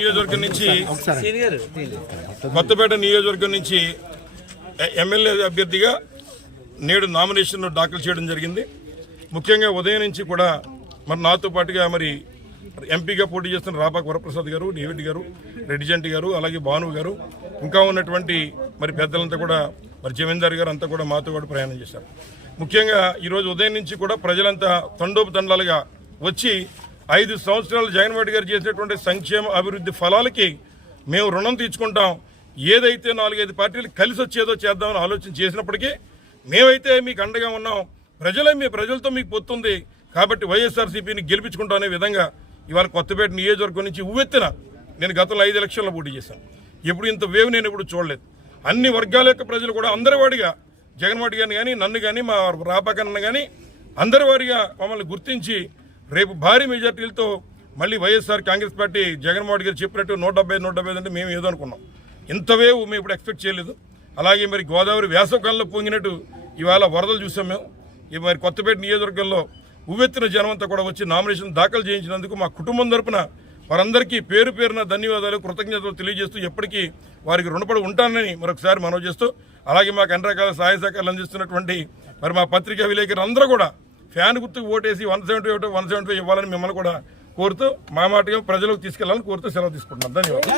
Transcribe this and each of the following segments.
నియోజకవర్గం నుంచి కొత్తపేట నియోజకవర్గం నుంచి ఎమ్మెల్యే అభ్యర్థిగా నేడు నామినేషన్ దాఖలు చేయడం జరిగింది. ముఖ్యంగా ఉదయం నుంచి కూడా మరి నాతో పాటుగా మరి ఎంపీగా పోటీ చేస్తున్న రాపాక వరప్రసాద్ గారు, డివిడి గారు, రెడ్డిజంటి గారు, అలాగే భాను గారు, ఇంకా ఉన్నటువంటి మరి పెద్దలంతా కూడా మరి జమీందార్ గారు అంతా కూడా మాతో కూడా ప్రయాణం చేశారు. ముఖ్యంగా ఈరోజు ఉదయం నుంచి కూడా ప్రజలంతా తండోపతండాలుగా వచ్చి 5 సంవత్సరాలు జగన్మోహన్ రెడ్డి గారు చేసినటువంటి సంక్షేమ అభివృద్ధి ఫలాలకి మేము రుణం తీర్చుకుంటాం, ఏదైతే 4-5 పార్టీలు కలిసి వచ్చేదో చేద్దామని ఆలోచన చేసినప్పటికీ మేమైతే మీకు అండగా ఉన్నాం, ప్రజలతో మీకు పొత్తుంది కాబట్టి వైఎస్ఆర్సీపీని గెలిపించుకుంటాం అనే విధంగా ఇవాళ కొత్తపేట నియోజకవర్గం నుంచి ఉవ్వెత్తిన నేను గతంలో 5 ఎలక్షన్లో పోటీ చేశాను. ఎప్పుడు ఇంత వేవ్ నేను ఎప్పుడు చూడలేదు. అన్ని వర్గాల యొక్క ప్రజలు కూడా అందరి వాడిగా జగన్మోహన్ గారిని కానీ, నన్ను కానీ, మా రాపాకన్న కానీ అందరి వారిగా మమ్మల్ని గుర్తించి రేపు భారీ మెజార్టీలతో మళ్ళీ వైఎస్ఆర్ కాంగ్రెస్ పార్టీ జగన్మోహన్ గారు చెప్పినట్టు 170 అంటే మేము ఏదో అనుకున్నాం. ఇంత వేవ్ మేము ఇప్పుడు ఎక్స్పెక్ట్ చేయలేదు. అలాగే మరి గోదావరి వేసవకాలంలో పొంగినట్టు ఇవాళ వరదలు చూసాం మేము. మరి కొత్తపేట నియోజకవర్గంలో ఉవ్వెత్తిన జనం అంతా కూడా వచ్చి నామినేషన్ దాఖలు చేయించినందుకు మా కుటుంబం తరపున వారందరికీ పేరు పేరున ధన్యవాదాలు, కృతజ్ఞతలు తెలియజేస్తూ ఎప్పటికీ వారికి రుణపడి ఉంటానని మరొకసారి మనవి చేస్తూ, అలాగే మాకు అన్ని రకాల సహాయ సహకారాలు అందిస్తున్నటువంటి మరి మా పత్రికా విలేకరులు అందరూ కూడా ఫ్యాన్ గుర్తుకు ఓటేసి 175 ఇవ్వాలని మిమ్మల్ని కూడా కోరుతూ మా మాటగా ప్రజలకు తీసుకెళ్లాలని కోరుతూ సెలవు తీసుకుంటున్నాం. ధన్యవాదాలు.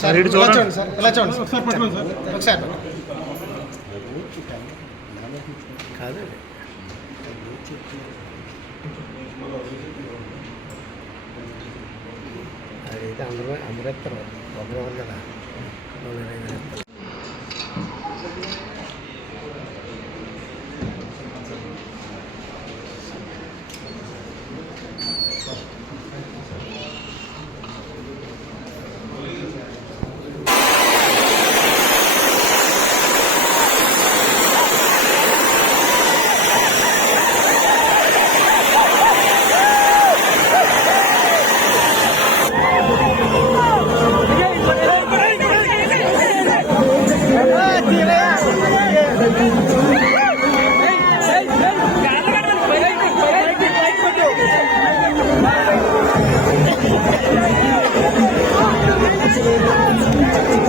సార్ ఇటు చూడండి సార్, ఇలా చూడండి ఒకసారి పట్టుకోండి సార్, ఒకసారి కాదు అదైతే అందరూ ఎత్తారు ఒకరు కదా. Thank you.